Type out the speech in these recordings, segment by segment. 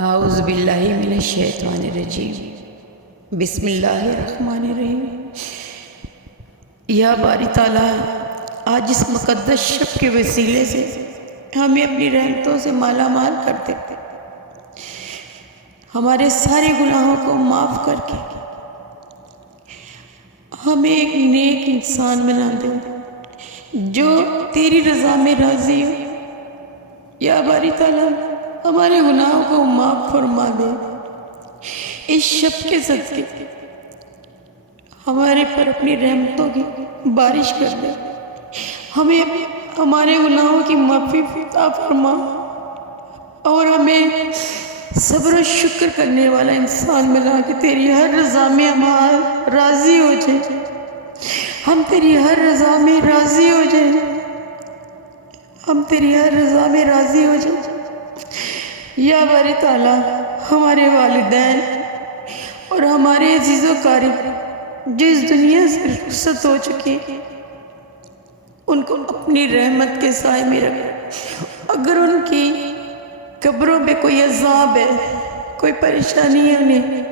اعوذ باللہ من الشیطان الرجیم بسم اللہ الرحمن الرحیم۔ یا باری تعالیٰ، آج اس مقدس شب کے وسیلے سے ہمیں اپنی رحمتوں سے مالا مال کر دے، ہمارے سارے گناہوں کو معاف کر کے ہمیں ایک نیک انسان بنا دے جو تیری رضا میں راضی ہو۔ یا باری تعالیٰ، ہمارے گناہوں کو معاف فرما دے، اس شب کے صدقے ہمارے پر اپنی رحمتوں کی بارش کر دے، ہمیں ہمارے گناہوں کی معافی عطا فرما اور ہمیں صبر و شکر کرنے والا انسان ملا کہ تیری ہر رضا میں ہم راضی ہو جائیں، ہم تیری ہر رضا میں راضی ہو جائیں، ہم تیری ہر رضا میں راضی ہو جائیں۔ یا باری تعالیٰ، ہمارے والدین اور ہمارے عزیز و قریب جو اس دنیا سے رخصت ہو چکے ان کو اپنی رحمت کے سائے میں رکھ، اگر ان کی قبروں پہ کوئی عذاب ہے، کوئی پریشانی ہے، انہیں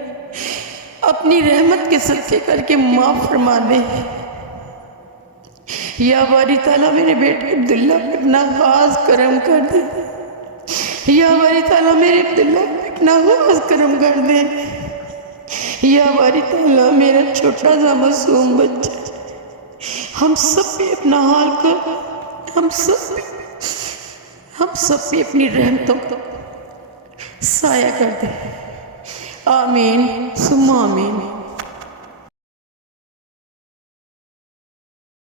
اپنی رحمت کے صدقے کر کے معاف فرما دے۔ یا باری تعالیٰ، میرے بیٹے عبداللہ پہ اپنا خاص کرم کر دے۔ یا باری تعالیٰ، میرے عبداللہ پہ اپنا خاص کرم کر دے۔ یا باری تعالیٰ، میرا چھوٹا سا معصوم بچہ، ہم سب پہ اپنا حال کر، ہم سب پہ اپنی رحمتوں کو سایہ کر دے۔ آمین ثم آمین۔